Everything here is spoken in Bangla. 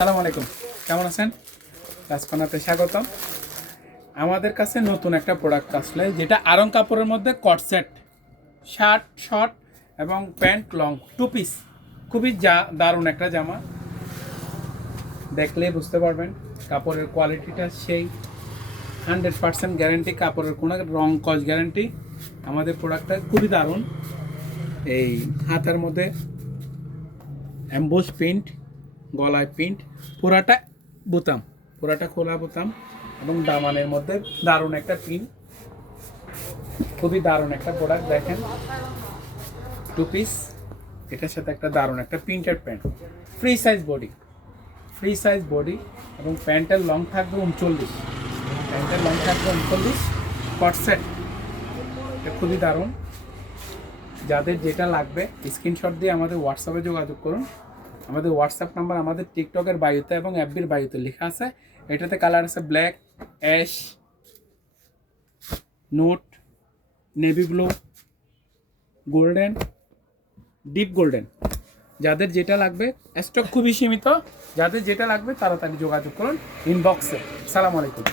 আসসালামু আলাইকুম, কেমন আছেন? রাজকন্যাতে স্বাগতম। আমাদের কাছে নতুন একটা প্রোডাক্ট আসলে, যেটা আরং কাপড়ের মধ্যে কট সেট, শার্ট, শর্ট এবং প্যান্ট লং, টু পিস। খুবই দারুণ একটা জামা, দেখলেই বুঝতে পারবেন কাপড়ের কোয়ালিটিটা সেই 100% গ্যারেন্টি, কাপড়ের কোনো রং কস গ্যারেন্টি। আমাদের প্রোডাক্টটা খুবই দারুণ। এই হাতের মধ্যে অ্যাম্বোস প্রিন্ট, গলায় প্রিন্ট, পুরাটা বোতাম, পুরাটা খোলা বোতাম এবং দামানের মধ্যে দারুণ একটা পিন। খুবই দারুণ একটা প্রোডাক্ট। দেখেন, টু পিস, এটার সাথে একটা দারুণ একটা printed pant, free size body, free size body এবং প্যান্টের লং থাকবে 39, প্যান্টের লং থাকবে 39, কট সেট। এটা খুবই দারুণ। যাদের যেটা লাগবে স্ক্রিনশট দিয়ে আমাদের হোয়াটসঅ্যাপে যোগাযোগ করুন। আমাদের হোয়াটসঅ্যাপ নাম্বার আমাদের টিকটকের বায়ুতে এবং এফবির বায়ুতে লেখা আছে। এটাতে কালার আছে black, ash, note, navy blue, golden, deep golden. যাদের যেটা লাগবে, স্টক খুবই সীমিত, যাদের যেটা লাগবে তাড়াতাড়ি যোগাযোগ করুন ইনবক্সে। সালাম আলাইকুম।